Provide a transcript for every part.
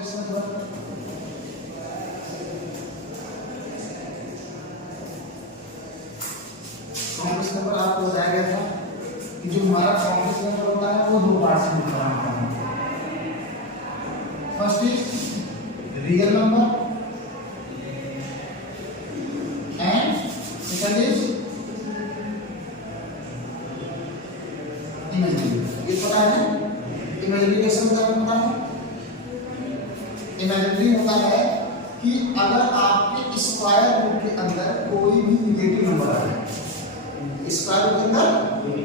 Complex number आपको बताया गया था कि जो हमारा कॉम्प्लेक्स नंबर होता है वो दो पार्ट से मिलता है। First is real number and second is imaginary. ये पता है ना इमेजिनरी कैसे होता है? पता है इमेजिनरी होता है कि अगर आपके स्क्वायर रूट के अंदर कोई भी नेगेटिव नंबर आ जाए, स्क्वायर रूट के अंदर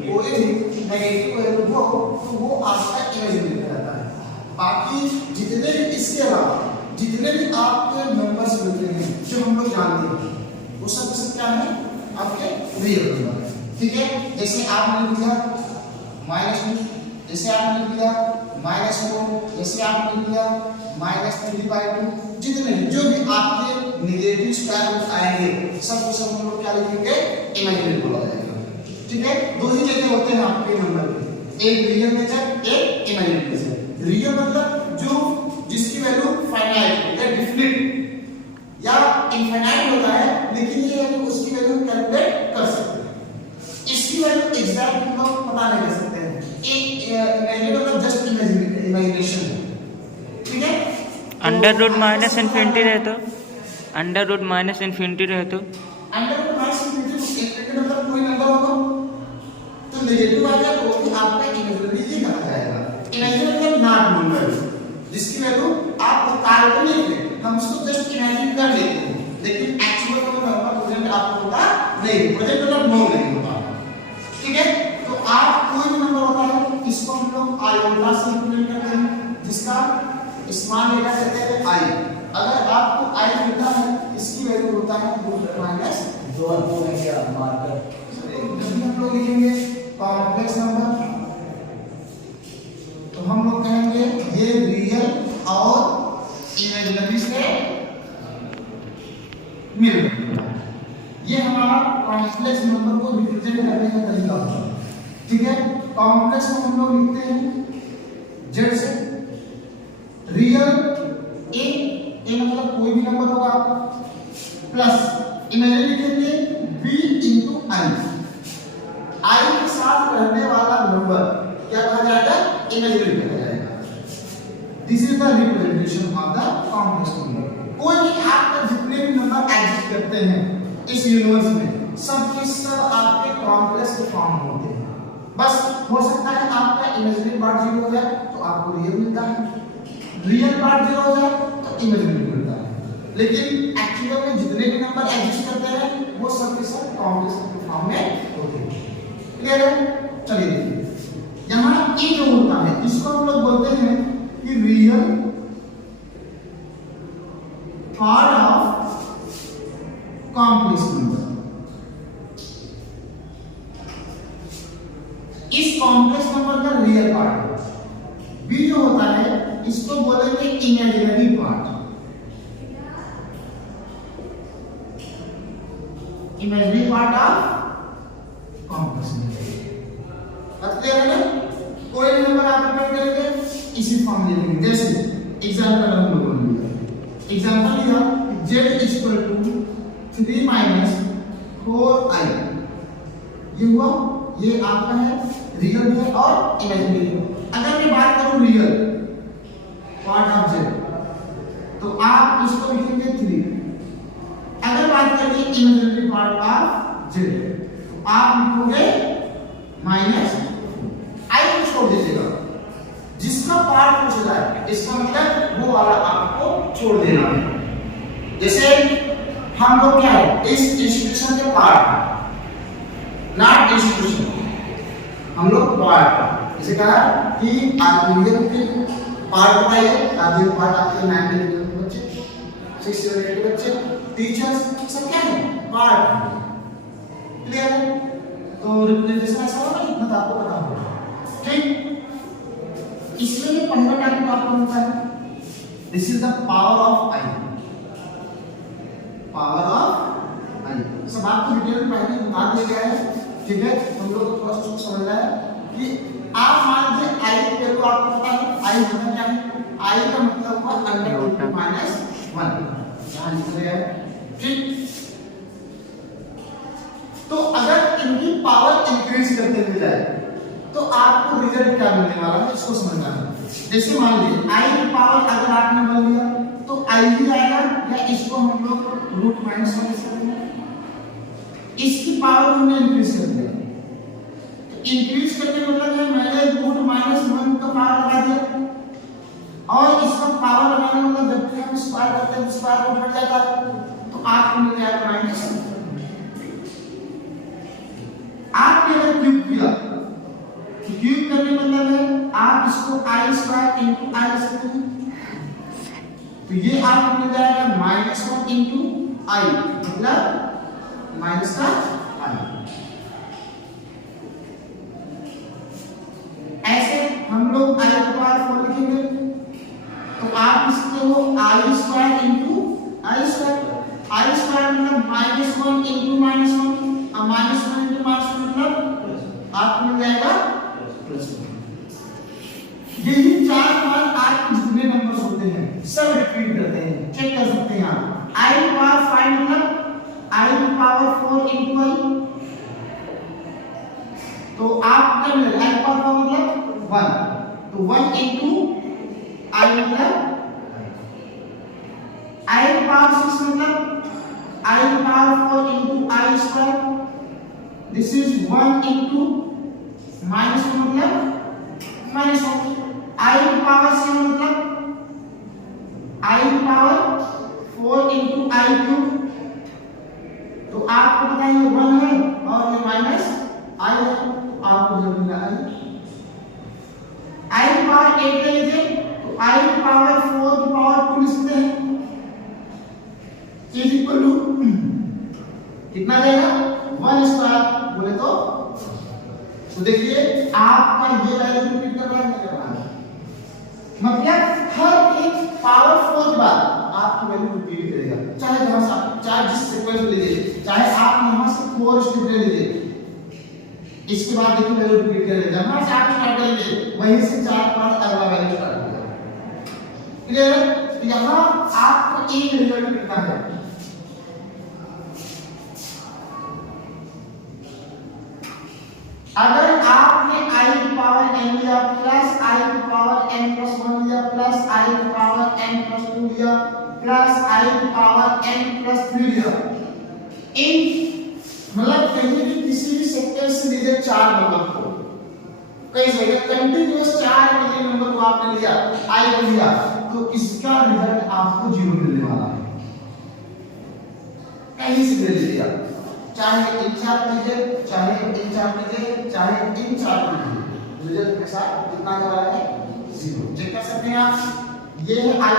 कोई भी नेगेटिव वैल्यू हो तो वो आपका इमेजिनरी कहलाता है। बाकी जितने भी इसके अलावा जितने भी आपके नंबर्स मिलते हैं जो हम लोग जानते हैं वो सब क्या है? आपके रियल नंबर है। ठीक है, जैसे आपने लिखा -2, जैसे आपने लिखा -4, जैसे आपने लिखा -3/2, जितने जो भी आपके नेगेटिव स्क्वायर रूट आएंगे सब को सब हम लोग क्या लिखेंगे? इमेजिनरी बोला जाएगा। ठीक है, दो ही जगह होते हैं आपके नंबर के, एक रियल मेजर, एक इमेजिनरी मेजर। रियल मतलब जो जिसकी वैल्यू फाइनाइट या डेफिनिट या इनफाइनाइट होता है, लेकिन ये है कि उसकी वैल्यू कैलकुलेट कर सकते हैं। इसकी वैल्यू एग्जैक्ट हम लोग पता नहीं कर सकते हैं। एक इमेजिनरी मतलब जस्ट इमेजिनेशन। ठीक है, अंडर रूट माइनस इन्फिनिटी रहे तो अंडर रूट माइनस इन्फिनिटी रहे तो मतलब कोई नंबर होगा तो नेगेटिव आ जाए तो भी आपका इमेजिनरी ही कहा जाएगा। इमेजिनरी मतलब नॉट नोन वैल्यू, जिसकी वैल्यू आप काल्पनिक है, हम उसको जस्ट इमेजिन कर लेते हैं, लेकिन एक्चुअल में नंबर प्रेजेंट आपको होता नहीं, प्रेजेंट मतलब नोन नहीं होता। ठीक है, तो आप कोई भी नंबर होता है इसको हम लोग आयोटा से रिप्रेजेंट करते हैं, जिसका स्मॉल लेटर कहते हैं आई। अगर आपको आई मिलता है इसकी वैल्यू होता है -2 बोलेंगे आप मार्कर। जब हम लोग लिखेंगे कॉम्प्लेक्स नंबर तो हम लोग कहेंगे ये रियल और इमेजिनरी से मिल रहा है। ये हमारा कॉम्प्लेक्स नंबर को रिप्रेजेंट करने का तरीका होता है। ठीक है, कॉम्प्लेक्स को हम लोग लिखते हैं जेड से, रियल ए मतलब कोई भी नंबर होगा आपका, प्लस इमेजिनरी लिखेंगे b into i। i के साथ रहने वाला नंबर क्या कहा जाएगा? इमेजिनरी कहा जाएगा। This is the representation of the complex number. कोई भी आपका जितने भी नंबर एग्जिस्ट करते हैं इस यूनिवर्स में सब के सब आपके कॉम्प्लेक्स के फॉर्म होते हैं। बस हो सकता है आपका इमेजिनरी पार्ट 0 हो जाए तो आपको रियल मिलता है, रियल पार्ट 0 हो जाए तो इमेजिनरी मिलता है, लेकिन एक्चुअल में जितने भी नंबर एग्जिस्ट करते हैं वो सब के सब कॉम्प्लेक्स के फॉर्म में होते हैं। क्लियर है? चलिए देखिए, यहाँ ये जो होता है इसको हम लोग बोलते हैं कि real part of complex number. इस कॉम्प्लेक्स नंबर का रियल पार्ट बी जो होता है इसको बोलेंगे imaginary part. Imaginary part of complex number. Clear है ना? कोई भी नंबर आप प्रिपेयर करेंगे इसी फॉर्म में लिखेंगे। जैसे एग्जांपल हम लोगों ने लिया, एग्जांपल लिया z = 3 - 4i। ये हुआ, ये आपका है रियल है और इमेजिनरी है। अगर मैं बात करूं रियल पार्ट ऑफ z तो आप इसको लिखेंगे 3। अगर बात करें इमेजिनरी पार्ट ऑफ z तो आप लिखोगे -i को छोड़ दीजिएगा, जिसका पार्ट पूछा जाए इसका मतलब वो वाला आपको छोड़ देना है। जैसे हम लोग क्या है इस इंस्टीट्यूशन के पार्ट नॉट इंस्टीट्यूशन, हम लोग पार्ट जैसे कहा कि आर्किमिडीयम के पार्ट बताइए। आर्किमिडीयम पार्ट आपके 9 के बच्चे, 6 से 8 के बच्चे, टीचर्स सब क्या है? पार्ट। क्लियर है? तो रिप्रेजेंटेशन ऐसा होगा इतना तो आपको पता होगा। ठीक, इसमें ये पहला टॉपिक आपको होता है this is the power of I. Power of I सब आपको डिटेल में पहले बता दिया गया है। ठीक है, हम लोग को थोड़ा सा समझना है कि आप मान लीजिए आई की वैल्यू आपको पता है, आई होता क्या है? आई का मतलब हुआ अंडर रूट माइनस 1 यहाँ लिख दिया है। ठीक, तो अगर इनकी पावर इंक्रीज करते हुए जाए तो आपको रिजल्ट क्या मिलने वाला है इसको समझना है। जैसे मान लीजिए आई की पावर अगर आपने मान लिया तो आई ही आएगा, या इसको हम लोग रूट माइनस 1 से करेंगे। इसकी पावर हमने इंक्रीज कर दिया, तो इंक्रीज करने मतलब है मैंने रूट माइनस 1 का पावर लगा दिया, और इसका पावर लगाने मतलब जब भी हम स्क्वायर करते हैं स्क्वायर रूट हट जाता है, तो आपको मिल जाएगा माइनस। आपने अगर क्यूब किया तो क्यूब करने मतलब है आप इसको आई स्क्वायर इंटू आई लिख सकते हैं, तो ये आपको मिल जाएगा माइनस 1 इंटू आई, मतलब माइनस का आई। ऐसे हम लोग आई की पावर 4 लिखेंगे, तो आप इसके हो आई स्क्वायर इंटू आई स्क्वायर। आई स्क्वायर मतलब माइनस 1 इंटू माइनस 1, और माइनस 1 इंटू माइनस 1 मतलब आपको मिल जाएगा प्लस 1। यही चार पावर आप जितने नंबर्स होते हैं सब रिपीट करते हैं, चेक कर सकते हैं आप। आई की पावर 5 मतलब आई की पावर 4 इंटू आई, तो आप क्या मिलेगा आई की पावर 4 मतलब 1, तो 1 इंटू आई मतलब आई की पावर 6 मतलब आई की power 4 into I square, this is 1 into minus 1 मतलब माइनस 1। आई की पावर 7 मतलब आई की पावर 4 इंटू आई क्यूब, तो आपको पता है ये 1 है और ये माइनस आई है, आपको जब मिला आई की पावर 8 ले लीजिए, तो आई की पावर 4 की पावर 2 लिखते हैं, इज इक्वल टू कितना देगा 1 स्क्वायर बोले तो देखिए आपका ये वैल्यू रिपीट कर रहा है, मतलब हर एक पावर 4 के बाद आपकी वैल्यू रिपीट करेगा, चाहे जहां से आप चाहे जिस सीक्वेंस में लीजिए, चाहे आप यहां से 4 स्टेप ले लीजिए, इसके बाद देखिए वैल्यू रिपीट करेगा, जहां से आप स्टार्ट करेंगे वहीं से 4 बाद अगला वैल्यू स्टार्ट होगा। क्लियर? यहां आपको एक रिजल्ट मिलता है। अगर आपने i की पावर n लिया प्लस i की पावर n प्लस 1 लिया प्लस i की पावर n प्लस 2 लिया प्लस i की पावर n प्लस 3 लिया, इन मतलब कहीं भी किसी भी सेक्टर से लीजिए 4 नंबर को, कई जगह कंटीन्यूअस 4 मिलियन नंबर को आपने लिया i को लिया, तो इसका रिजल्ट आपको 0 मिलने वाला है। कहीं से ले लीजिए, चाहे इन 4 लीजिए, चाहे इन 4 लीजिए, चाहे इन 4 लीजिए, रिजल्ट के साथ कितना कर रहा है 0। चेक कर सकते हैं आप, ये है i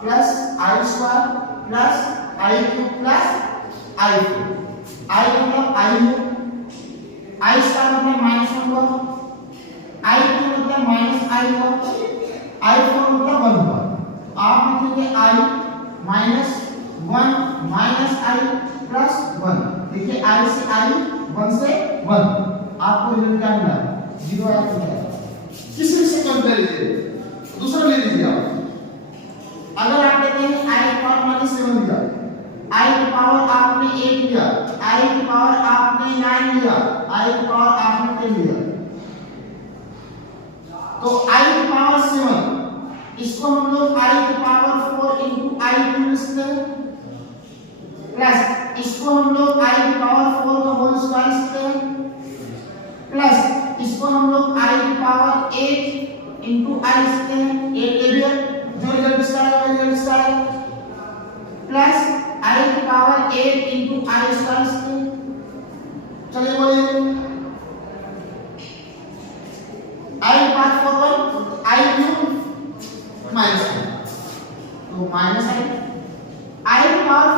plus i square plus i cube plus i cube, i मतलब i है, i स्क्वायर मतलब माइनस 1 हुआ, i क्यूब मतलब माइनस i हुआ, i क्यूब मतलब 1 हुआ, आप लिखेंगे i minus 1 minus i plus 1, देखिए i से i 1 से 1, आपको रिजल्ट क्या मिला 0 आया तो क्या, किसी भी से कंपेयर लीजिए। दूसरा ले लीजिए आप, अगर आप कहते हैं i की पावर माइनस 7 लिया, i की पावर आपने 8 लिया, i की पावर आपने 9 लिया, i की पावर आपने 10 लिया, तो i की पावर 7 इसको हम लोग i की पावर 4 इंटू i क्यूब लिखते हैं, प्लस इसको हम लोग i की पावर 4 का होल स्क्वायर लिखते हैं, प्लस इसको हम लोग i की पावर 8 इंटू i लिखते हैं, 8 ले लिया, जो रिजल्ट इसका आएगा रिजल्ट इसका आएगा, प्लस i की पावर 8 इंटू i स्क्वायर लिखते हैं। चलिए बोलिए i की पावर 4 i क्यूब माइनस, तो माइनस i की पावर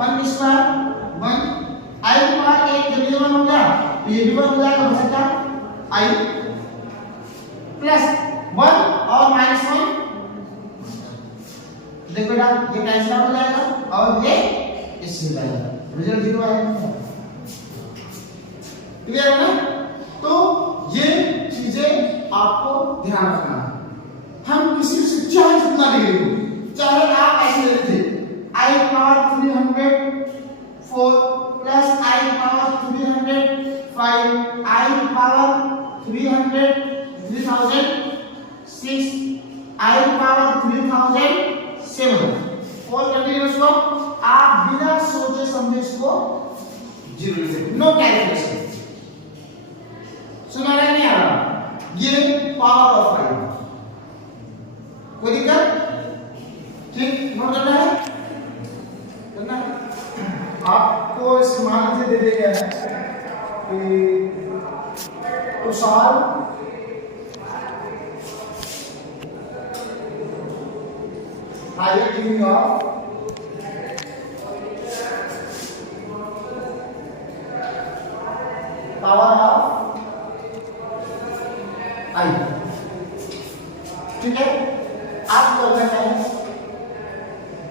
1 स्क्वायर 1, i की पावर 8 जब ये 1 हो गया तो ये भी 1 हो जाएगा, बचा i प्लस 1 और माइनस 1, देखो बेटा ये कैंसिल हो जाएगा और ये इससे जाएगा, रिजल्ट 0 आएगा। क्लियर है ना? तो ये चीजें आपको ध्यान रखना है। हम किसी से चाहे जितना ले लो, चाहे आप ऐसे ले थे I power 304 plus I power 305 I power 3006 I power 3007 और कंटिन्यूअस को आप बिना सोचे समझे इसको जीरो ले सकते, नो कैलकुलेशन। सुना रहे नहीं आ रहा? ये पावर ऑफ 5, कोई दिक्कत? ठीक, नोट करना है, करना है। आपको इस मान से दे दिया गया है कि तो साल high giving of power of I, ठीक है। आप करना है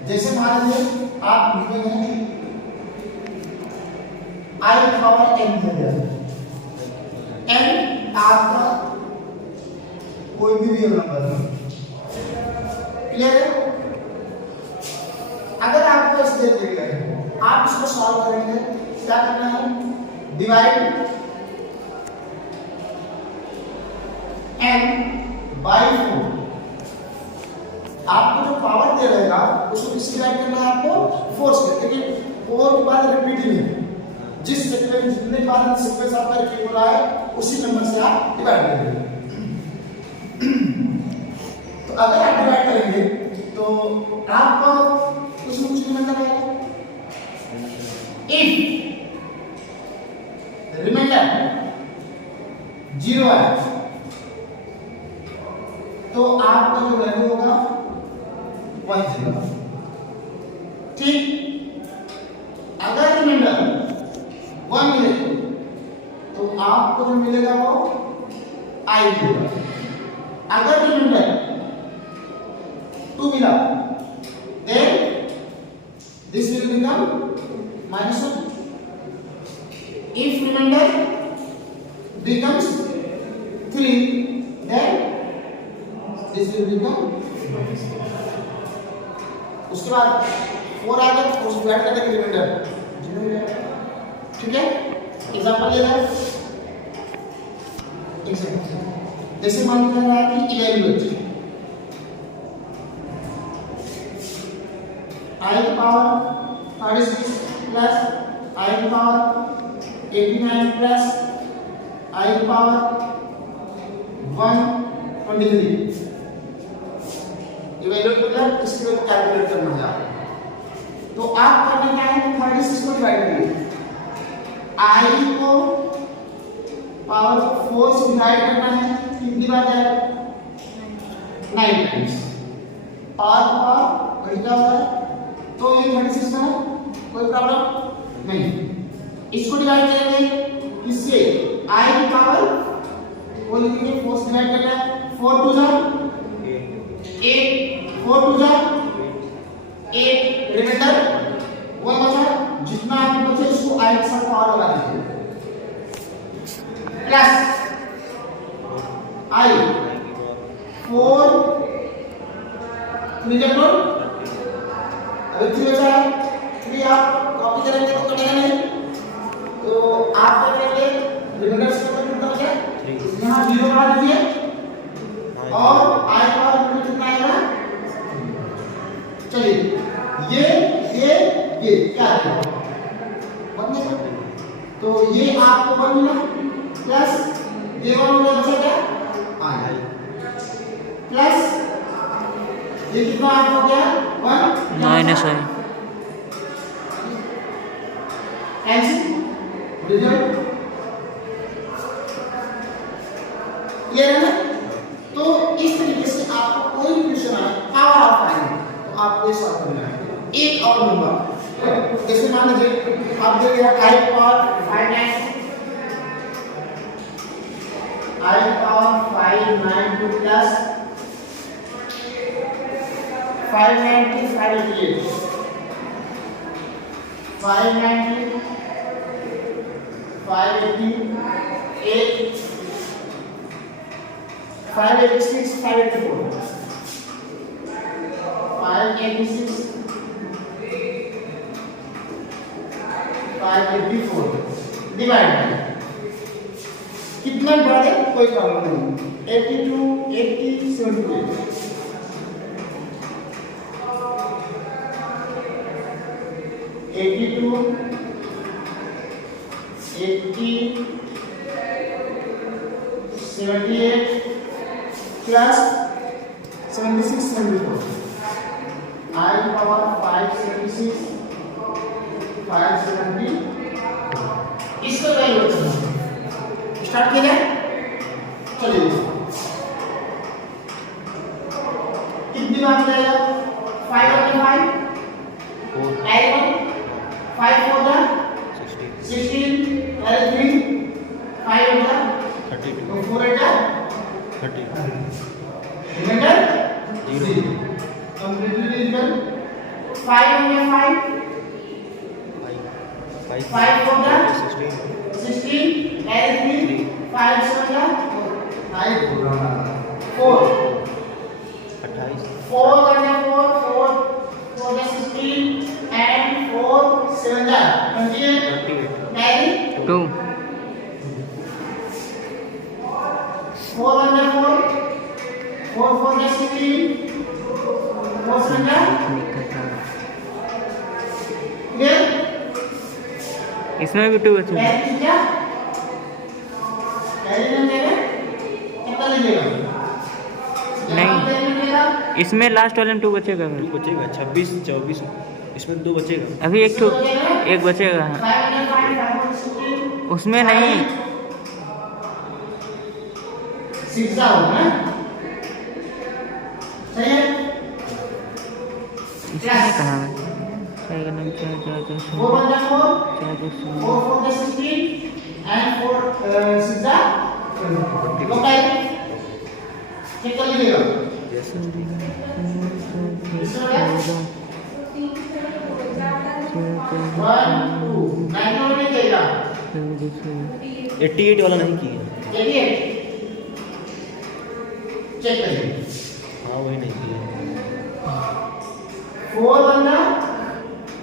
जैसे मान लीजिए आप लिखेंगे आई पावर एन है, एन आपका कोई भी रियल नंबर है, क्लियर है। अगर आपको इस दे दिया गया है, आप इसको सॉल्व करेंगे, क्या करना है, डिवाइड n बाई 4। आपको जो पावर दे रहेगा उसको किससे डिवाइड करना है, आपको 4 से, लेकिन 4 के बाद रिपीटिंग है, जिस सीक्वेंस जितने बार सीक्वेंस आपका रिपीट हो रहा है उसी नंबर से आप डिवाइड करेंगे। तो अगर आप डिवाइड करेंगे तो आपको कुछ न कुछ रिमाइंडर आएगा। इफ रिमाइंडर 0 है तो आपका जो वैल्यू होगा 1 0, ठीक। अगर रिमाइंडर 1 मिले तो आपको जो मिलेगा वो I मिलेगा। अगर रिमाइंडर 2 मिला then this will become -1. If remainder becomes 3 then this will become उसके बाद 4 आ गया, 4 से डिवाइड कर देंगे रिमाइंडर, ठीक है। एग्जांपल ले रहा है, जैसे मान लिया रहा है कि 11 बच्चे I power 36 plus I power 89 plus I power 123, ये वैल्यू मतलब इसको कैलकुलेट करना है। तो आप करने का है 36 को डिवाइड करिए, I को पावर 4 से डिवाइड करना है, कितनी बार जाएगा 9 टाइम्स, और घटा होता है तो ये 36 का है, कोई प्रॉब्लम नहीं। इसको डिवाइड करेंगे इससे I पावर वो लिखेंगे 4 से डिवाइड करना है, 4 2 जा 8, 4 2 जा 8, रिमाइंडर 1 बचा, जितना आपको बचे इसको I के साथ पावर लगा दीजिए, प्लस I 4 3 जा 2, अभी 3 बचा है, 3 आप कॉपी करेंगे तो कटेगा नहीं, तो आप क्या करेंगे रिमाइंडर से कितना बचा, यहाँ 0 लगा दीजिए और I पावर में कितना आएगा, चलिए ये क्या है 1 है, तो ये आपको 1 मिला प्लस ये 1 मिला, बचा क्या I प्लस ये कितना आपको क्या 1 माइनस है, कैंसिल रिजल्ट ये है ना। तो इस तरीके से आपको कोई भी क्वेश्चन आए पावर ऑफ आए तो आपको ये सॉल्व करना है। एक और नंबर जैसे मान लीजिए आप दे दिया I power 592 plus 590 588 590 588 586 584 586 584 divide by कितना बढ़ा दे कोई प्रॉब्लम नहीं 82 80 78 82 80 78 plus 76 74 I power 576 570 इसको वैल्यू स्टार्ट किया जाए चलिए कितनी बार जाएगा 5 और 5 add 1 5 for the 16 add 3 5 for the 32 तो 4 at 30 remainder 0 completely digital 5 on the 5 5 for the 16 add 3 5 for the 5 4 4 on the 4 4 for the 16 and 4 7 the 28 carry 2 4 on the 4 4 for the 16 4 7 the clear इसमें भी 2 बचे कैरी क्या carry नहीं देगा कितना लीजिएगा नहीं। देगा इसमें लास्ट वाले में 2 बचेगा फिर। 2 बचेगा 26 24 इसमें 2 बचेगा अभी एक बचेगा हाँ। 5 उसमें नहीं 6 का होगा सही है इसमें कहाँ है क्या करना क्या 4 on the 4 क्या 4 for the 16 and 4 6 the 24 लोग आए चेक कर लीजिएगा वन टू 9 नहीं चाहिए 88 वाला नहीं किया 88 चेक करिए हाँ वही नहीं किया 4 on the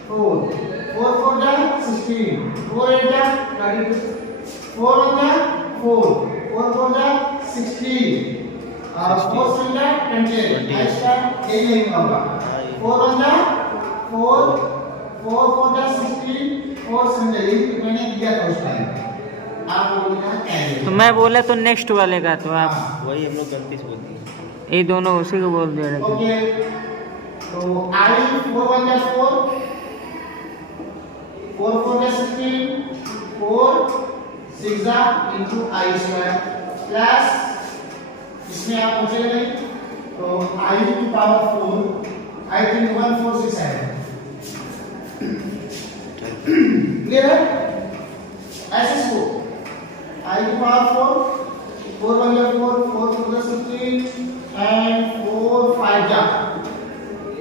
4 4 for the 16 4 8 the 32 4 on the 4 4 for the 16 4 on the 28 ऐसा यही होगा 4 on the 4 4 for the 16 4 Sanjay मैंने दिया था उस टाइम आप लोगों ने कहा क्या तो मैं बोला तो नेक्स्ट वाले का तो आप वही हम लोग गलती से बोल दिए ये दोनों उसी को बोल दे रहे थे ओके तो I 4 on the 4 4 for the 16 4 6 into I square plus इसमें आप पूछेंगे नहीं तो I की पावर 4 I think 1 4 6 है क्लियर है ऐसे इसको I की power 4 4 on the 4 4 for the 16 and 4 5 जा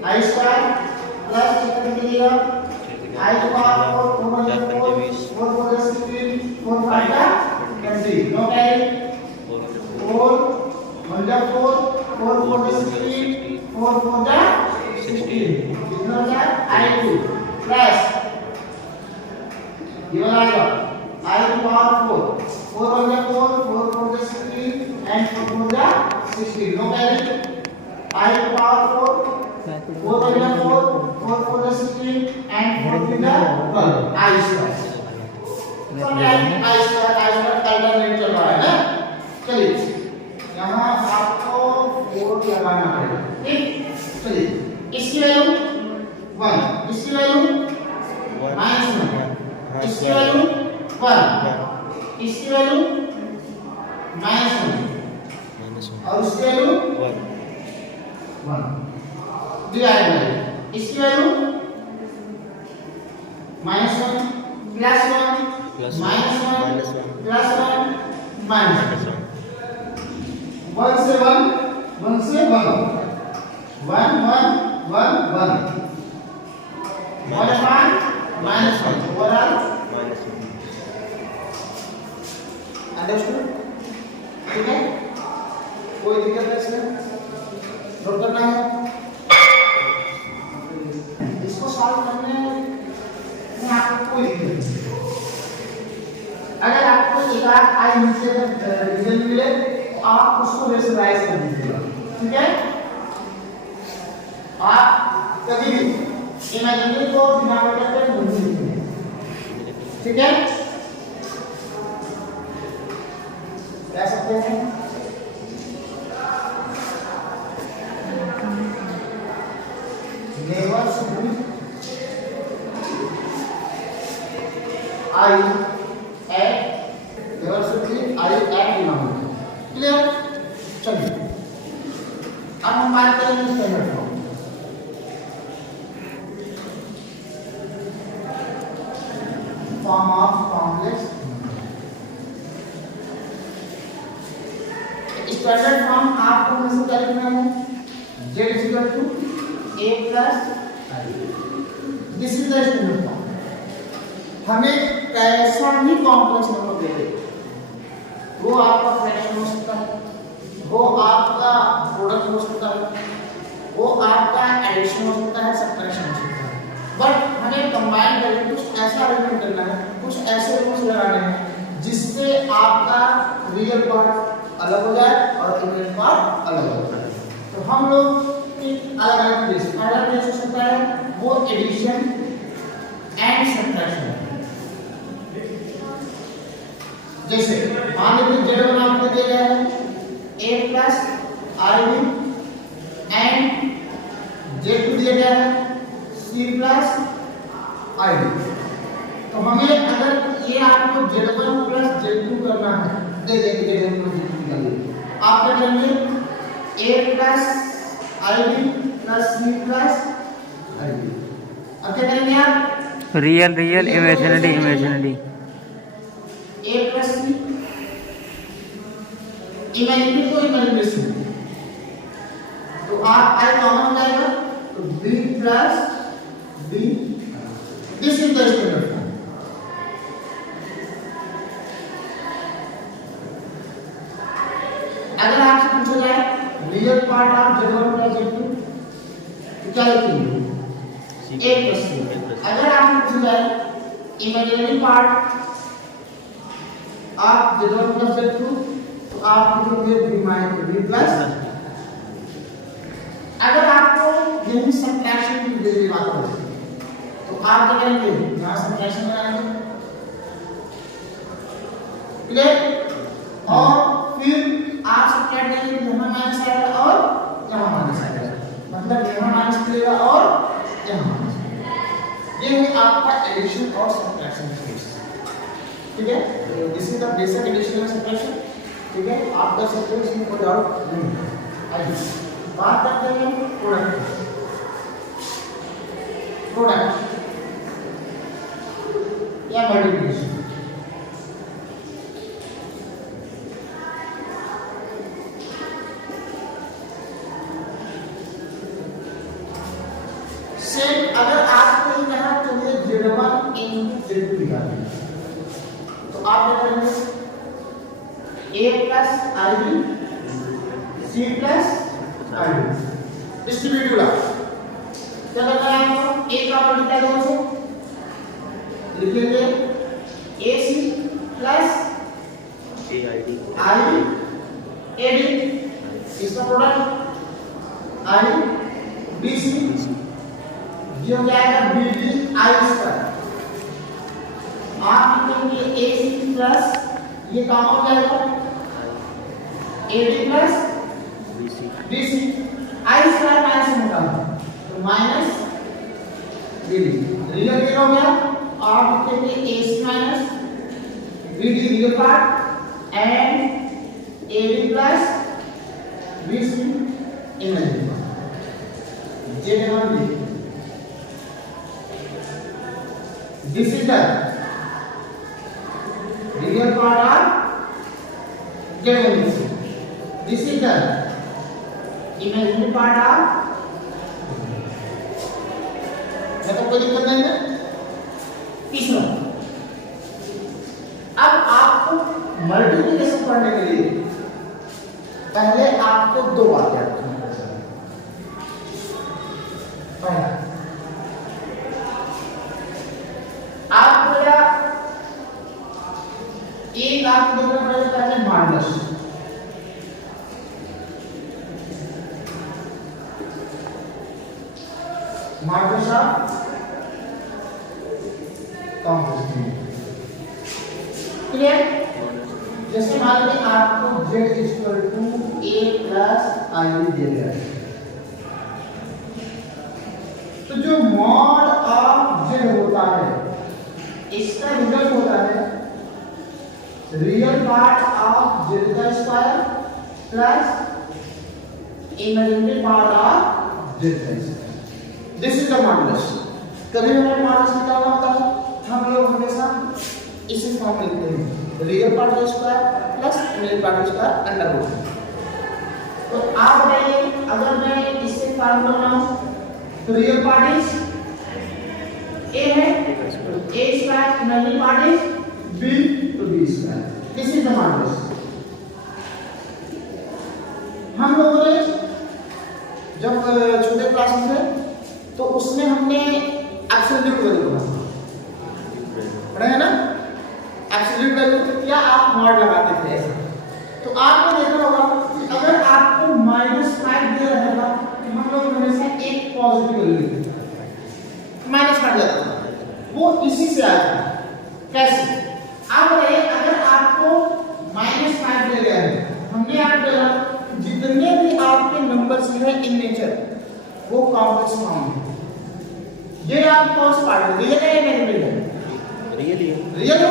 I square plus कितना मिलेगा I to power 4 4 4 4 the 16 4 5 the 20 no carry 4 1 the 4 4 4 the 16 4 4 the 16 कितना होगा I 2 plus ये वाला आएगा I to power 4 4 1 the 4 4 4 the 16 and 4 4 the 16 no carry I to power 4 4 by 4 4 for the 16 and 4 in the 12 I square so I square alternate चल रहा है ना चलिए यहाँ आपको 4 लगाना पड़ेगा ठीक चलिए इसकी वैल्यू 1 इसकी वैल्यू -1 इसकी वैल्यू 1 इसकी वैल्यू -1 और इसकी वैल्यू 1 डिवाइड बाय इसकी वैल्यू -1 +1 -1 +1 -1 1 से 1 1 से 1 1 1 1 1 1 upon -1 ओवरऑल अंडरस्टूड ठीक है कोई दिक्कत है इसमें नोट करना है एक आध आई नीचे रीजन मिले तो आप उसको रेशनलाइज कर दीजिएगा, ठीक है। आप कभी भी इमेजिनरी को डिनोमिनेटर पे नहीं लिखेंगे, ठीक है। कह सकते हैं never should be i at never should be i at denominator, clear. चलिए अब हम बात करेंगे standard form. Form of complex standard form आपको कैसे क्या लिखना है, z equal to a plus i, this is the standard form. हमें कैसा ही कॉम्प्लेक्स नंबर दे दे, वो आपका फ्रैक्शन हो सकता है, वो आपका प्रोडक्ट हो सकता है, वो आपका एडिशन हो सकता है, सब्ट्रैक्शन हो सकता है, बट हमें कंबाइन करके कुछ ऐसा अरेंजमेंट करना है, कुछ ऐसे रूल्स लगाने हैं जिससे आपका रियल पार्ट अलग हो जाए और इमेजिनरी पार्ट अलग हो जाए। तो हम लोग तीन अलग अलग केस, पहला केस हो सकता है वो एडिशन एंड सब्ट्रैक्शन। जैसे मान लीजिए z1 आपको दिया गया है a plus ib and z2 दिया गया है c प्लस id। तो हमें अगर ये आपको z1 प्लस z2 करना है, दे देंगे z1 प्लस z2 निकालिए, आप क्या करेंगे a plus ib plus c plus id। अब क्या करेंगे आप real real imaginary imaginary a plus c imaginary को इमेजिनरी से, तो आप i कॉमन हो जाएगा तो b plus b, this is the standard form. अगर आपसे पूछा जाए real part of z1 plus z2 तो क्या लिखेंगे a प्लस c। अगर आपसे पूछा जाए इमेजिनरी पार्ट आप z1 प्लस z2 तो आप लिखेंगे b माइनस b प्लस। अगर आपको यही सब्ट्रैक्शन की डिग्री बात करें तो आप क्या करेंगे, यहां सब्ट्रैक्शन बनाएंगे, क्लियर। और फिर आप सब्ट्रैक्ट करेंगे, यहां माइनस आएगा और यहां माइनस आएगा, मतलब यहां माइनस मिलेगा और यहां माइनस। ये है आपका एडिशन और सब्ट्रैक्शन केस, ठीक है। This is the basic addition and subtraction, ठीक है। आप कर सकते हो, इसमें कोई डाउट नहीं है। आइए बात करते हैं प्रोडक्ट या मल्टीप्लिकेशन। सेम अगर आपको यहाँ चाहिए z1 into z2 निकालना, तो आप क्या करेंगे a plus ib c plus id distributive law क्या करना है आपको, a का मल्टीप्लाई दो से लिखेंगे ac plus AID ib ad, इसका प्रोडक्ट id bc, ये हो जाएगा bd i स्क्वायर। आप लिखेंगे ac प्लस ये काम हो जाएगा ad plus bc, i square minus में निकालना तो माइनस bd, रियल क्या हो गया, आप लिखेंगे ac minus bd real part and ad plus bc imaginary part. z1 this is the real part of z1, this is the imaginary part of, मतलब कोई दिक्कत नहीं है। तीसरा, अब आपको मल्टीप्लिकेशन पढ़ने के लिए पहले आपको दो बातें रखनी है। पहला, आप एक आपको modulus of complex number. Clear? जैसे मान लीजिए आपको z equal to a plus i दिया गया है, तो जो मॉड ऑफ z होता है इसका रिजल्ट होता है रियल पार्ट ऑफ z का square plus imaginary part of z का square. This is the modulus. कभी हमें मॉडुलस निकालना होता है, हम लोग हमेशा इसी फॉर्म में लिखते हैं, रियल पार्ट का स्क्वायर प्लस इमेजिनरी पार्ट का स्क्वायर अंडर रूट। तो आप बताइए अगर मैं इससे फॉर्मूला बनाऊं तो रियल पार्ट इज a है, a square, imaginary part is b, तो b square. This is the modulus. हम लोगों ने जब छोटे क्लास में तो उसमें हमने एब्सोल्यूट वैल्यू पढ़ा है ना, एब्सोल्यूट वैल्यू तो क्या आप मॉड लगाते थे ऐसा। तो आपने देखा होगा कि अगर आपको -5 दिया रहेगा तो हम लोग हमेशा एक पॉजिटिव वैल्यू लेते हैं, -5 जाता था, वो इसी से आया था। कैसे? आप बताइए अगर आपको -5 दिया गया है, हमने आपको बोला जितने भी आपके नंबर्स हैं इन नेचर वो कॉम्प्लेक्स फॉर्म है। ये आपके पास पार्ट है, रियल है या इमेजिनरी है? रियल है।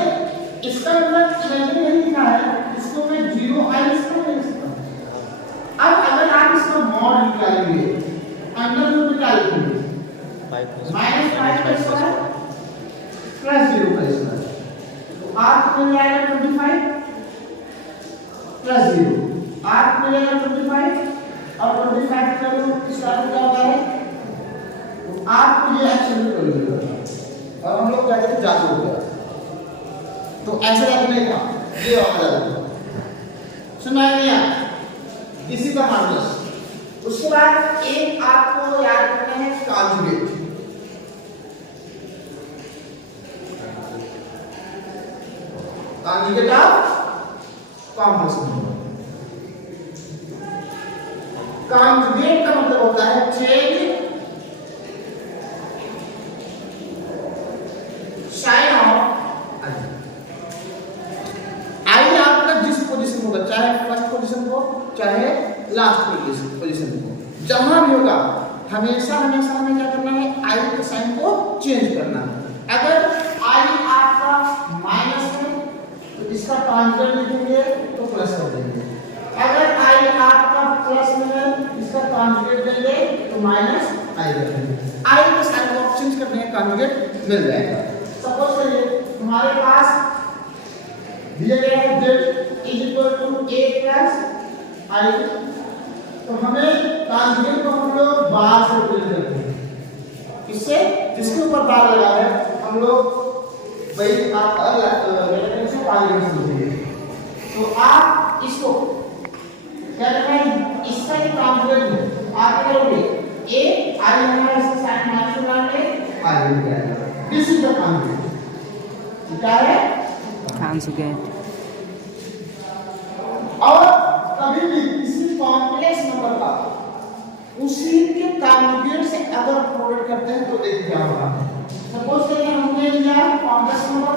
इसका मतलब इमेजिनरी नहीं लिखा है, इसको मैं 0i इसको ले सकता हूं। अब अगर आप इसका मॉड निकालेंगे अंडर रूट निकालेंगे -5 का स्क्वायर प्लस 0 का स्क्वायर, तो आपको मिल जाएगा 25 प्लस 0, आपको मिल जाएगा 25 और 25 का रूट स्क्वायर क्या होता है, तो आपको ये एब्सोल्यूट वैल्यू मिलेगा। और हम लोग कहते हैं जादू हो गया, तो ऐसे जादू नहीं था, ये वाला जादू सुना नहीं। इसी का मॉडुलस। उसके बाद एक आपको याद रखना है conjugate. Conjugate of complex number. Conjugate का मतलब होता है चेंज साइन ऑफ आई। आपका जिस पोजीशन होगा, चाहे फर्स्ट पोजीशन हो चाहे लास्ट पोजीशन हो, जहां भी होगा हमेशा हमेशा हमें क्या करना है, आई के साइन को चेंज करना है। अगर आई आपका माइनस है तो इसका कॉन्जुगेट लिखेंगे तो प्लस कर देंगे। अगर आई आपका प्लस में है इसका कॉन्जुगेट देंगे तो माइनस आई कर देंगे। आई के साइन को चेंज करने का कॉन्जुगेट मिल जाएगा। सपोज करिए हमारे पास दिया गया है z is equal to a plus i, तो हमें कॉन्जुगेट को हम लोग बार से रिप्रेजेंट करते हैं। इससे जिसके ऊपर बार लगा है हम लोग वही आप रिलेटिव से कॉन्जुगेट समझिए। तो आप इसको क्या करना है, इसका ही कॉन्जुगेट आप क्या करोगे, a i हमारा इसका साइन माइनस लगाएंगे i हो जाएगा। This is the conjugate. क्या है? कॉन्जुगेट। और कभी भी किसी कॉम्प्लेक्स नंबर का उसी के कॉन्जुगेट से अगर प्रोडक्ट करते हैं तो देखिए क्या होगा। सपोज करिए हमने लिया कॉम्प्लेक्स नंबर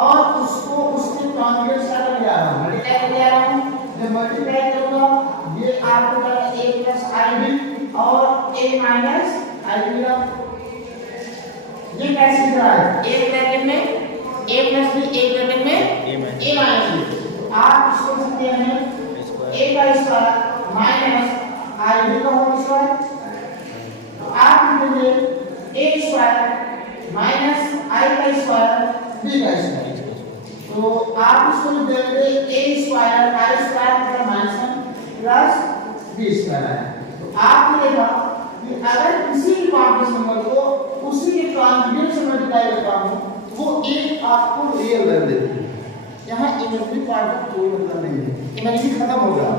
और उसको उसके कॉन्जुगेट से अगर लिया है, मल्टीप्लाई कर लिया है, जब मल्टीप्लाई करूंगा ये आपको क्या है, a प्लस ib और a माइनस ib मिला। ये कैसे दिख रहा है, a ब्रैकेट में a plus b, a bracket में a माइनस b। आप इसको लिखते हैं a का स्क्वायर माइनस ib का होल स्क्वायर, तो आप लिखेंगे a स्क्वायर माइनस i का स्क्वायर b का स्क्वायर। तो आप इसको लिख देंगे a square i square minus plus b square है। तो आपने देखा कि अगर किसी भी कॉम्प्लेक्स नंबर को उसी के कॉन्जुगेट से मल्टीप्लाई करता हूं वो एक आपको रियल वैल्यू देती है। यहाँ इमेजिनरी पार्ट का कोई मतलब नहीं है, इमेजिनरी खत्म हो गया,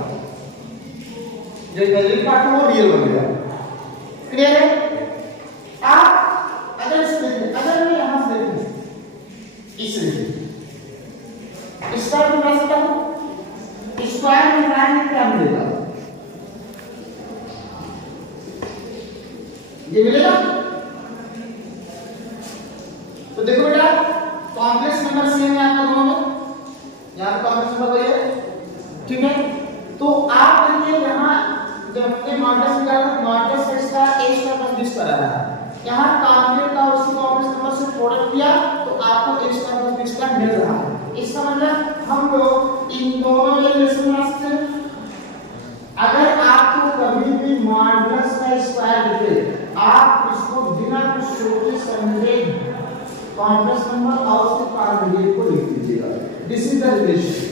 जो इमेजिनरी पार्ट है वो रियल हो गया। क्लियर है? आप अगर इसे देखें, अगर मैं यहाँ से देखूं इसे स्क्वायर में बना सकता हूँ, स्क्वायर में बनाने क्या मिलेगा, ये मिलेगा सेम है आपका दोनों में, यहाँ पे कॉम्प्लेक्स नंबर वही है, ठीक है। तो आप देखिए यहाँ जब के मॉडल्स निकालना मॉडल्स x का a square plus b square आ रहा है, यहाँ कॉन्जुगेट का उसके कॉम्प्लेक्स नंबर से प्रोडक्ट किया तो आपको a square plus b square मिल रहा है। इसका मतलब हम लोग इन दोनों में रिलेशन बना सकते हैं। अगर आपको कभी भी मॉडल्स का स्क्वायर दिखे आप इसको बिना कुछ सोचे समझे कॉम्प्लेक्स नंबर और उसके कॉन्जुगेट को लिख दीजिएगा। This is the relation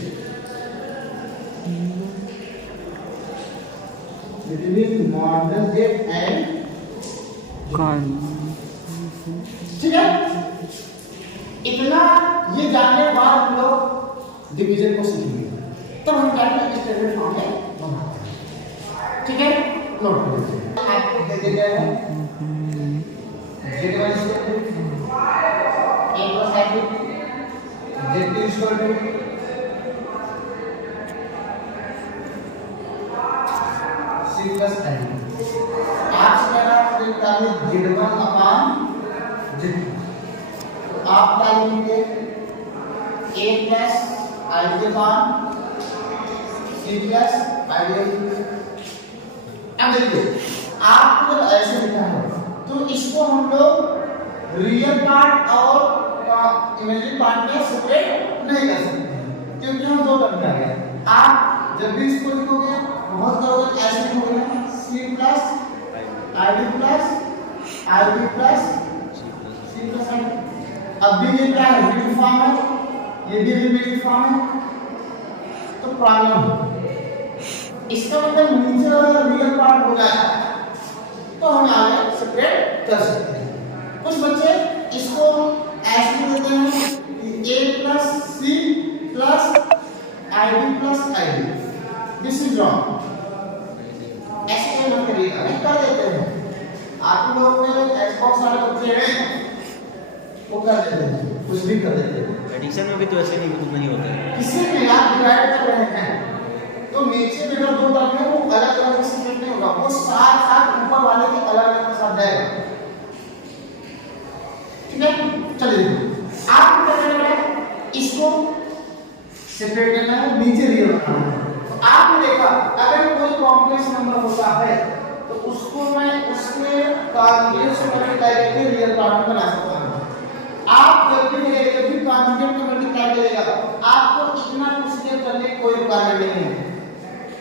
between modulus z and कौन, ठीक है। इतना ये जानने के बाद हम लोग डिवीजन को सीखेंगे, तब हम जाके स्टैंडर्ड फॉर्म में बनाते हैं, ठीक है। नोट कर लीजिए आपको दे दिया गया है z1 a plus ib z2 equal to c plus id। आपसे मेरा फिर डालिए z1 अपॉन z2, तो आप डालेंगे a plus id upon c plus id। अब देखिए आपको जब ऐसे लिखा है तो इसको हम लोग रियल पार्ट और इमेजिनरी पार्ट में सेपरेट नहीं कर सकते क्योंकि हम दो टर्म आ गए। आप जब भी इसको लिखोगे बहुत करोगे ऐसे लिखोगे ना c plus id plus ib plus c plus id। अब भी ये क्या है मिडिल फॉर्म है, ये भी मिडिल फॉर्म है, तो प्रॉब्लम इसका मतलब नीचे वाला रियल पार्ट हो जाए तो हम आगे सेपरेट कर सकते हैं। कुछ बच्चे इसको ऐसे देते हैं कि a plus c plus ib plus id, this is wrong. ऐसे मत करिएगा, नहीं कर देते हैं आप लोग में एक्सबॉक्स वाले बच्चे हैं वो कर देते हैं, कुछ भी कर देते हैं। एडिशन में भी तो ऐसे नहीं होता है, किसी में आप डिवाइड कर रहे हैं तो नीचे में अगर दो टर्म है वो अलग अलग सेपरेट नहीं होगा, वो साथ साथ ऊपर वाले के अलग अलग साथ जाएगा, ठीक है। चलिए आप क्या करना है इसको सेपरेट करना है, नीचे रियल बनाना है। तो आपने देखा अगर कोई कॉम्प्लेक्स नंबर होता है तो उसको मैं उसके कॉन्जुगेट से मल्टीप्लाई करके रियल पार्ट में बना सकता हूं। आप जब भी कॉन्जुगेट को मल्टीप्लाई करेगा आपको इतना प्रोसीजर करने की कोई रिक्वायरमेंट नहीं है।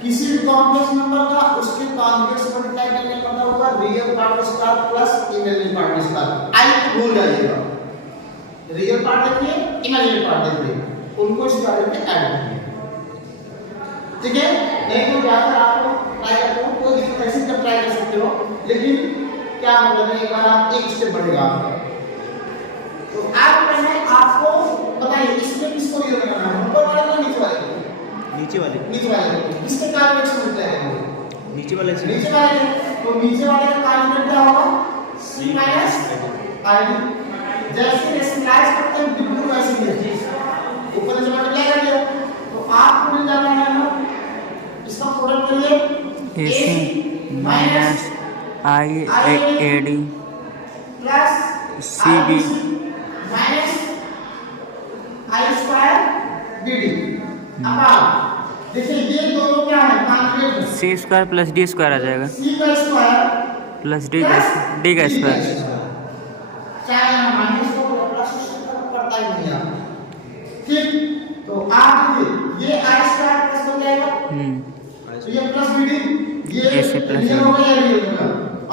किसी भी कॉम्प्लेक्स नंबर का उसके कॉन्जुगेट से मल्टीप्लाई करने का मतलब होगा real part square plus imaginary part square. I को भूल जाइएगा, रियल पार्ट देखिए इमेजिनरी पार्ट देखिए, उनको इस बारे में ऐड करिए, ठीक है। नहीं तो ज्यादा आपको ट्राई करते हो कोई दिक्कत ऐसे जब ट्राई कर सकते हो, लेकिन क्या मतलब है एक बार आप एक स्टेप बढ़ेगा आपका। तो आज पहले आपको बताइए इसमें किसको रियल बनाना है, ऊपर वाले या नीचे वाले? नीचे वाले किसके कॉन्जुगेट मिलते हैं? नीचे वाले से नीचे वाले, तो नीचे वाले का कॉन्जुगेट क्या होगा c माइनस id। जैसे रेशनलाइज करते हैं बिल्कुल वैसे ही है, ऊपर से मल्टीप्लाई कर दिया तो आपको मिल जाता है ना इसका प्रोडक्ट करिए ac minus id plus cb minus i square bd। अब देखिए ये दोनों क्या है conjugate, c square plus d square आ जाएगा c का स्क्वायर प्लस d का स्क्वायर। चाहे यहाँ माइनस को प्लस करता ही नहीं है, ठीक। तो आप देखिए ये i स्क्वायर प्लस हो जाएगा, तो ये प्लस bd ये AC प्लस रियल हो गया रियल होगा।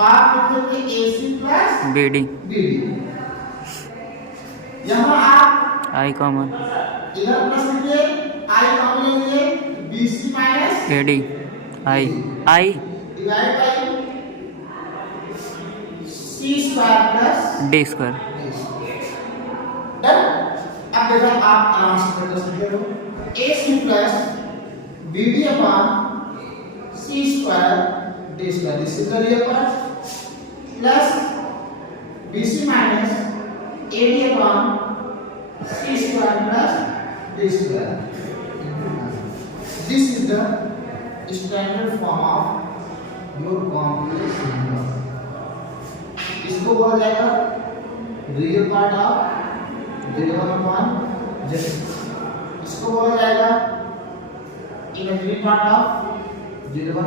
आप लिखेंगे ac प्लस bd, यहाँ आप i कॉमन इधर प्लस लिखिए i कॉमन लीजिए bc minus ad i divide by c square plus d square. Done. अब देखो आप आराम से कर सकते हो ac plus bd upon c square d square, this is the real part plus bc minus ad upon c square plus d square. This is the standard form of your complex number. इसको बोला जाएगा real part of z1 upon इसको बोला जाएगा imaginary part of Z1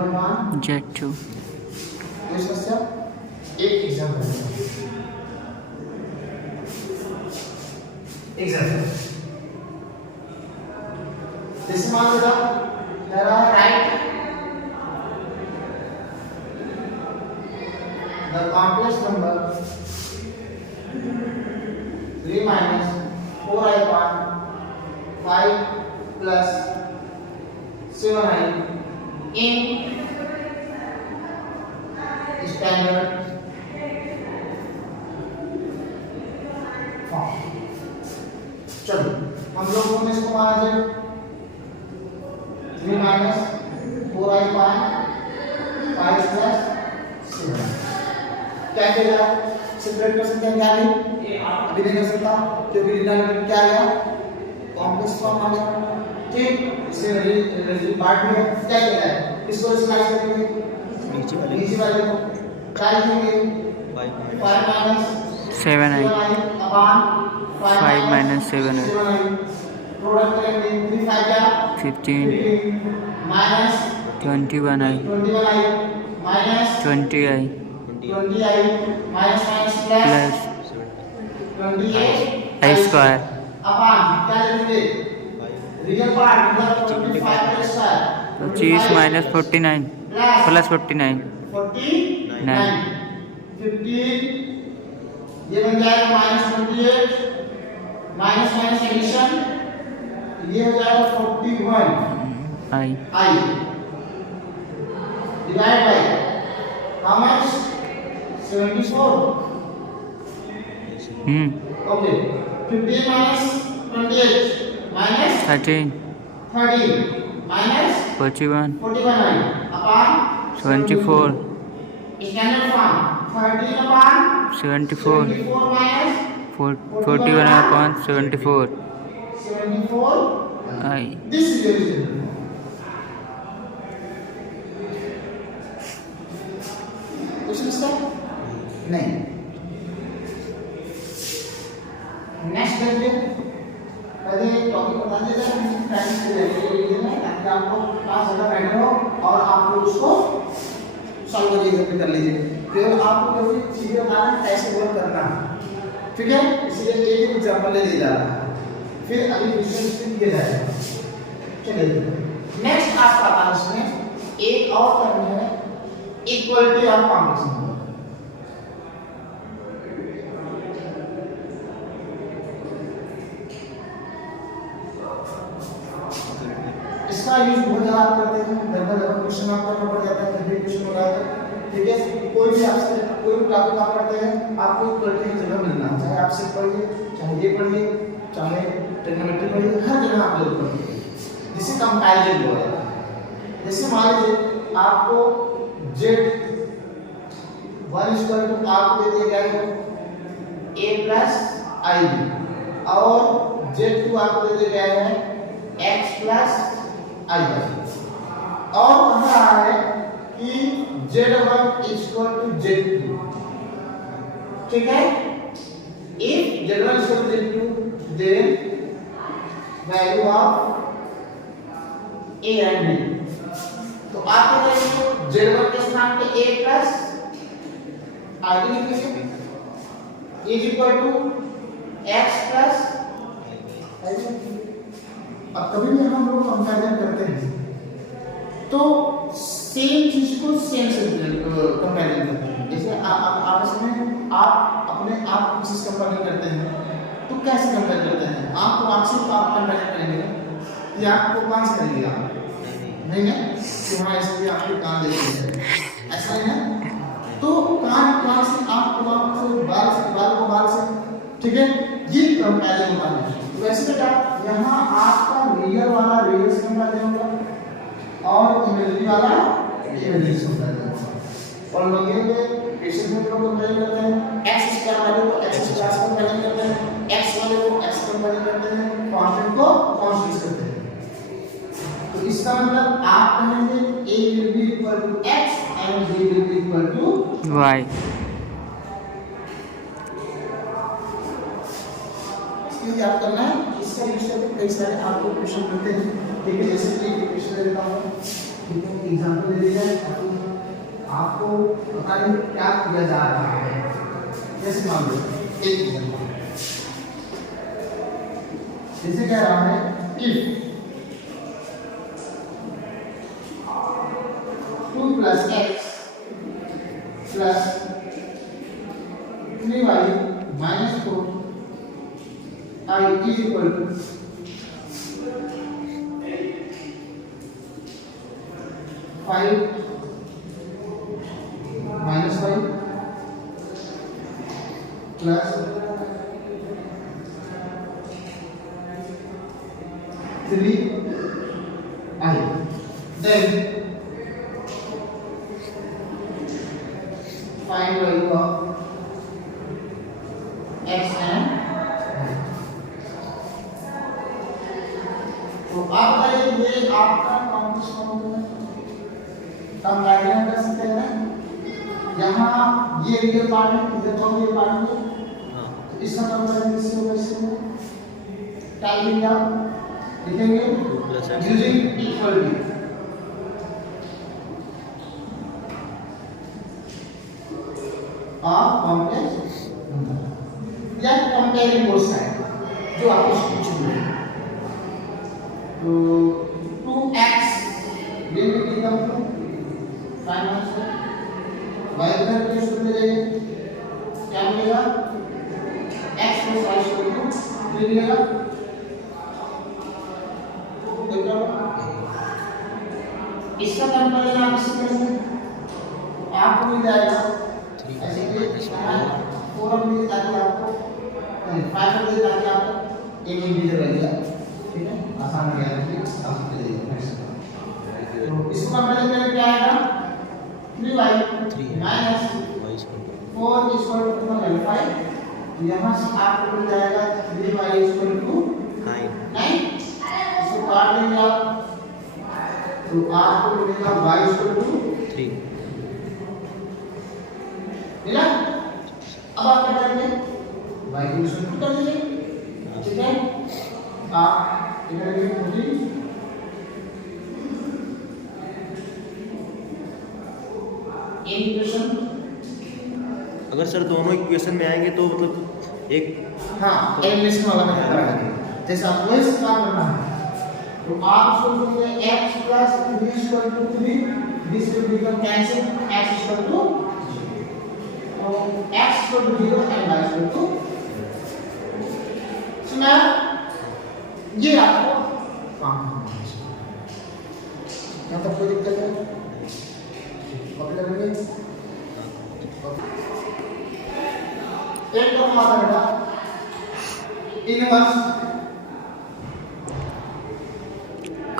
Z2। कोई समस्या? एक example जैसे मान लो कह रहा है right the complex number 3 minus 4i upon 5 plus 7i in standard form। चलो हम लोगों ने इसको माना जाए 3 minus 4i upon 5 plus 7 क्या किया सेपरेट कर सकते हैं क्या भी अभी नहीं कर सकता क्योंकि डिनोमिनेटर क्या आ गया कॉम्प्लेक्स फॉर्म आ गया ठीक इससे रिलेटेड पार्ट में क्या किया है इसको स्लाइस करेंगे नीचे वाले को क्या लिखेंगे 5 minus 7i upon 5 minus 7i product करेंगे 3 5 क्या 15 minus 21i 21i minus 20i 20i minus minus plus 28i square upon क्या लिखेंगे रियल पार्ट मतलब 25 का स्क्वायर 25 minus 49 plus 49 49 15 ये बन जाएगा माइनस 28 माइनस माइनस एडिशन ये हो जाएगा 41 i divide by how much 74 okay 15 minus 28 minus 13 30 minus 41 41 upon 24 standard form 13 upon 74 74 minus 41 upon 74 74 i this is your result कुछ समझता नहीं नेक्स्ट देखिए पहले टॉपिक बता देता हूं फ्रेंड्स के लिए ताकि आपको क्लास ज्यादा बैठ हो और आप लोग उसको सॉल्व करिए कर लीजिए फिर आपको कोई चीजें बताना कैसे वर्क करना ठीक है इसलिए एक एग्जांपल ले लिया जा रहा है फिर अभी क्वेश्चन से किया जाएगा चलिए नेक्स्ट आपका पास में एक और टर्म है इक्वलिटी ऑफ कॉम्प्लेक्स नंबर इसका यूज बहुत ज्यादा आप करते हैं जब क्वेश्चन आपका करना पड़ जाता है कभी क्वेश्चन हो रहा है ठीक है कोई भी आपसे कोई भी टॉपिक आप पढ़ते हैं आपको इक्वलिटी की जगह मिलना चाहे आप सिर्फ पढ़िए चाहे ये पढ़िए चाहे ट्रिग्नोमेट्री पढ़िए हर जगह आप लोग पढ़िए जिसे कंपैरिजन बोला जाता है जैसे मान लीजिए आपको z 1 इक्वल टू आपको दे दिया गया है a प्लस i और z2 आपको दे दिया गया है x प्लस i और कह रहा है कि z1 इक्वल टू z2 ठीक है if z1 equal to z2 then value of a and b तो आप क्या करेंगे z1 के स्थान पे a प्लस आगे लिखेंगे is equal to x plus अब कभी भी हम लोग कंपैरिजन करते हैं तो सेम चीज को सेम से कंपैरिजन करते हैं जैसे आपस में आप अपने आप चीज कंपैरिजन करते हैं तो कैसे कंपेयर करते हैं आप आपसे तो आप कंपैरिजन करेंगे या आपको कौन से करेंगे आप नहीं ना कि हाँ इसलिए आपके कान देते हैं ऐसा है ना तो कान से आपको बाल से ठीक है ये कंपैरिजन होता है वैसे बेटा यहाँ आपका रियल वाला रियल से कंपैरिजन होगा और इमेजिनरी वाला इमेजिनरी से कंपैरिजन होगा और लोग ये पेशेंट में लोग कंपैरिजन करते हैं x स्क्वायर वाले को x स्क्वायर से कंपैरिजन करते हैं x वाले को x कंपैरिजन करते हैं कांस्टेंट को कांस्टेंट करते हैं तो इसका मतलब आप कहेंगे a will be equal to x and b will be equal to y इसकी ही याद करना है। इसका यूज करके कई सारे आपको क्वेश्चन मिलते हैं, ठीक है। जैसे कि क्वेश्चन दे देता हूँ, ठीक है, एग्जाम्पल दे दिया है, आपको पता नहीं क्या किया जा रहा है। जैसे मान लो एक एग्जाम्पल, जैसे कह रहा है if 2 + x + 3y - 4 I is equal to 5 - 5 plus 3I. Then find value of x and y. तो आप बताइए ये आपका कॉम्प्लेक्स हम डायग्राम कर सकते हैं ना, यहाँ ये रियल पार्ट है, इधर तो ये पार्ट है, हाँ तो इसका कंपेरिजन इससे होगा, इससे टाइपिंग आप लिखेंगे 2 + x using equal to complex या कंपेयरिंग बोथ साइड जो आपको पूछ रहे हैं। तो 2x will become 5 - 4 y इधर के सूत्र में जाइए, क्या मिलेगा x + y = 3 मिलेगा। इसका कंपेरिजन आप इससे करेंगे, आपको मिल जाएगा ऐसे कि 4 मिल ताकि आपको 5 मिल ताकि आपको एक इंटीजर मिल जाए, ठीक है। आसान है यार, आप समझ जाइए। तो इसको कंपेरिजन करके क्या आएगा 3y - 4 = 5। यहाँ से आपको मिल जाएगा 3y = 9। इसको काट देंगे आप तो आपको मिलेगा y = 3। मिला। अब आप क्या करेंगे y को सब्स्टिट्यूट कर दीजिए, ठीक है। आप इधर लिखेंगे 14 इक्वेशन। अगर सर दोनों इक्वेशन में आएंगे तो मतलब एक हाँ एलिमिनेशन वाला में करेंगे, जैसे आपको इस काम करना है तो आप सोचोगे x + b = 3, this will become cancel, x = तो x = 0 and y = 2। सुना ये आपको काम करना है। यहाँ तक कोई दिक्कत है? कॉपी करेंगे एक टर्म आता बेटा inverse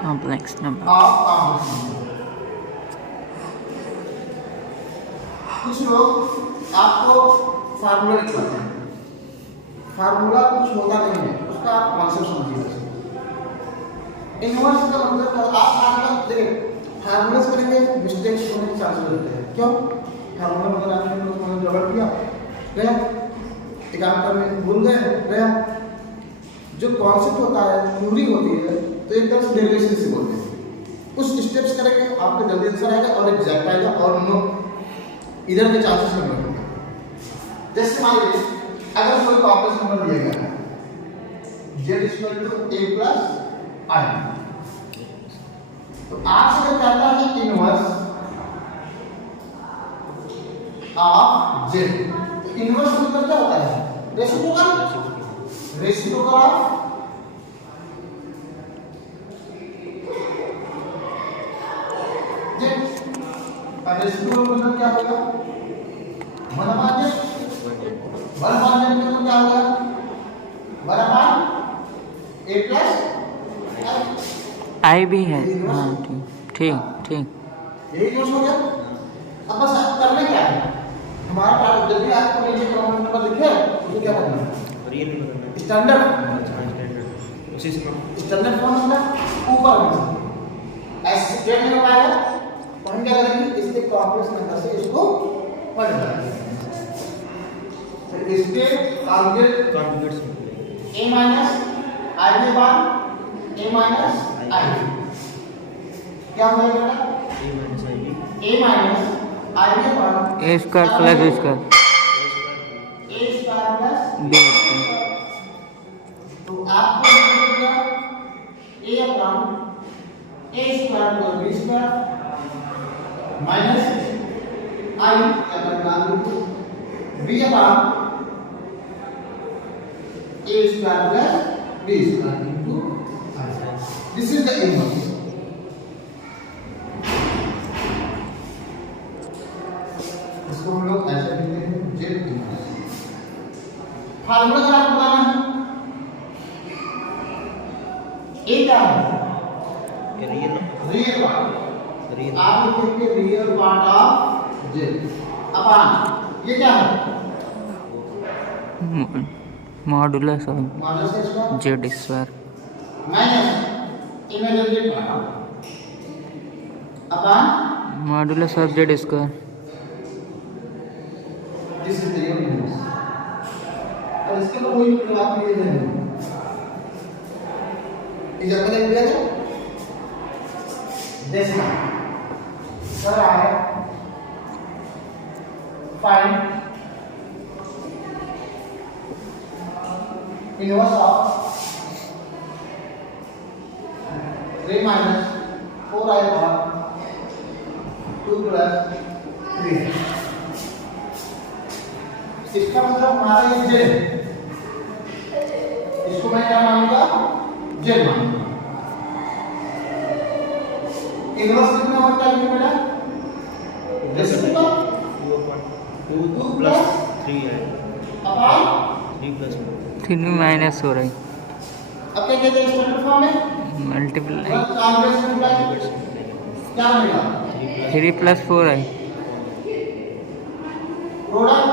complex number of complex number. कुछ लोग आपको फार्मूला लिखवाते हैं, फार्मूला कुछ होता नहीं है, उसका आप कॉन्सेप्ट समझिए। इनवर्स का मतलब आप फार्मूला देखिए, फार्मूला से करेंगे मिस्टेक्स होने के चांसेस रहते हैं। क्यों? फार्मूला मतलब आपने गड़बड़ किया गया, एक आप करने भूल गए गया। जो कॉन्सेप्ट होता है, थ्योरी होती है, तो एक तरह से डेरिवेशन से बोलते हैं। कुछ स्टेप्स करेंगे आपको जल्दी आंसर आएगा और एग्जैक्ट आएगा और नो इधर के चांसेस कम होंगे। जैसे मान लीजिए अगर कोई कॉम्प्लेक्स नंबर दिया गया है z = a + i, तो आपसे क्या कहता है इनवर्स ऑफ z। इनवर्स मतलब क्या होता है? Reciprocal of z। रेसिप्रोकल मतलब क्या होगा? 1/z। 1/z मतलब क्या होगा? 1/a + आई भी है। हाँ ठीक ठीक ठीक। यही यूज हो गया। अब बस आप करना क्या है, हमारा टारगेट जब भी आपको नीचे कॉमन नंबर लिखे तो क्या करना है? रियल नंबर में स्टैंडर्ड उसी से स्टैंडर्ड फॉर्म होता ऊपर में ऐसे स्ट्रेट में आएगा तो हम क्या करेंगे इसके कॉम्प्लेक्स नंबर से इसको पढ़ लेंगे। तो इसके target conjugates A minus i के बाद ए माइनस आई, क्या हो जाएगा बेटा? ए माइनस आई के बाद a square plus b square a square plus b. तो आपको मिलेगा a upon a square plus b square minus i upon b upon a square plus b square into i. This is the inverse. इसको हम लोग ऐसे लिखते हैं Z inverse. Formula क्या बताना है? ए क्या है? Real part. आप लिखेंगे real part of Z upon ये क्या है? Modulus of minus square Z square minus imaginary part upon modulus of Z square. This is the real inverse. और इसके तो कोई प्रभाव नहीं है। एग्जांपल एक दिया जाए जैसे सर आया find inverse of 3 minus 4i upon 2 plus 3। इसका मतलब हमारा ये जेड, इसको मैं क्या मानूंगा? जेड मानूंगा। इनवर्स कितना होता है बेटा? रेसिप्रोकल 2 plus 3 है अपॉन 3 प्लस 3 माइनस हो रही अब क्या कहते हैं स्टैंडर्ड फॉर्म में? मल्टीप्लाई कॉन्वेक्स मल्टीप्लाई क्या मिलेगा? 3 plus 4 I product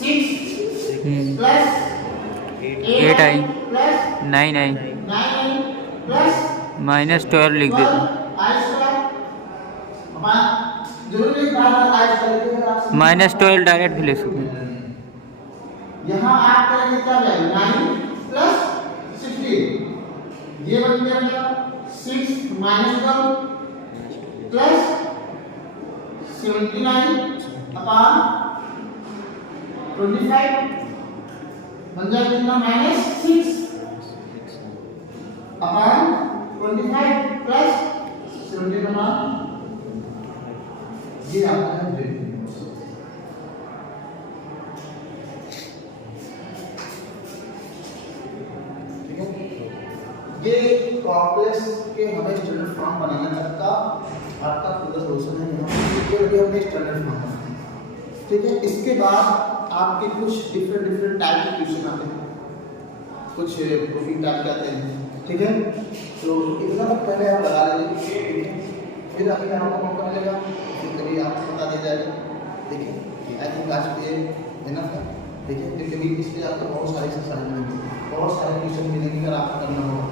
6 plus 8 I plus 9 I 9 plus minus 12 लिख देते आई स्क्वायर जरूरी बात आई स्क्वायर माइनस 12 डायरेक्ट भी ले सकते हैं। यहाँ आप करेंगे क्या जाएगा 9 प्लस 16 ये बन गया 6 माइनस 12 प्लस 79 अपॉन 25 बन जाएगा कितना माइनस 6 अपॉन 25 प्लस 70 अपॉन ये आपका है जेड। ये कॉम्प्लेक्स के हमें स्टैंडर्ड फॉर्म बनाना तक का आपका पूरा सोल्यूशन है। ये अभी हमने स्टैंडर्ड फॉर्म बनाना, ठीक है। इसके बाद आपके कुछ डिफरेंट टाइप के क्वेश्चन आते हैं, कुछ प्रूफिंग टाइप के आते हैं, ठीक है। तो इतना तक पहले आप लगा लीजिए, फिर अभी आपको मौका मिलेगा फिर कभी आपको बता दिया जाएगा। देखिए आई थिंक आज ये इनफ है, देखिए फिर कभी इसलिए आपको बहुत सारे एक्सरसाइज मिलेंगे, बहुत सारे क्वेश्चन मिलेंगे अगर आपको करना होगा।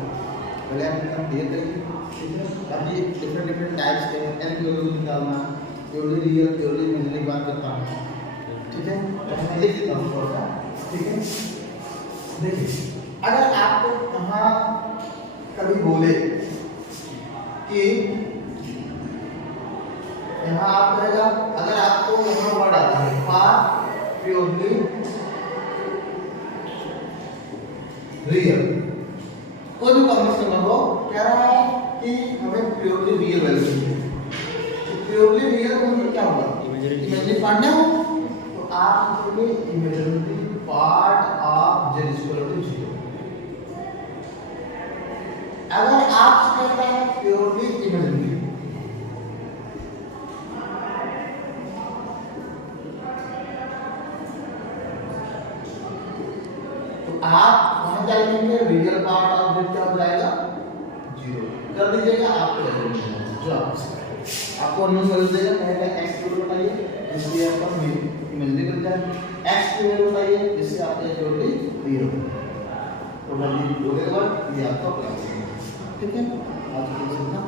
पहले आप इतना क्लियर करिए, ठीक है। अभी डिफरेंट टाइप्स के एन प्योरली निकालना, प्योरली रियल प्योरली इमेजिनरी की बात करता हूँ, ठीक है। तो मैं लिख देता हूँ थोड़ा सा, ठीक है। देखिए अगर आपको कहाँ कभी बोले कि यहाँ आप कहेगा, अगर आपको यहाँ वर्ड आता है फॉर प्योरली रियल, कोई भी कॉम्बिनेशन में हो, कह रहा है कि हमें प्योरली रियल वैल्यू चाहिए। तो प्योरली रियल मतलब क्या होगा? इमेजिनरी पार्ट ना हो, तो आप लिखोगे imaginary part of z equal to 0। अगर आप कहते हैं प्योरली इमेजिनरी, आप वहां क्या लिखेंगे? रियल पार्ट ऑफ जेड क्या हो जाएगा? 0 कर दीजिएगा, आपको जो आपको अननोन वैल्यू देगा। पहले x की वैल्यू बताइए जिससे आपका इमेजिनरी बन जाए, x की वैल्यू बताइए जिससे आपका प्योरली रियल हो। तो वैल्यू बोलेगा ये आपका प्लस, ठीक है। आज के लिए इतना।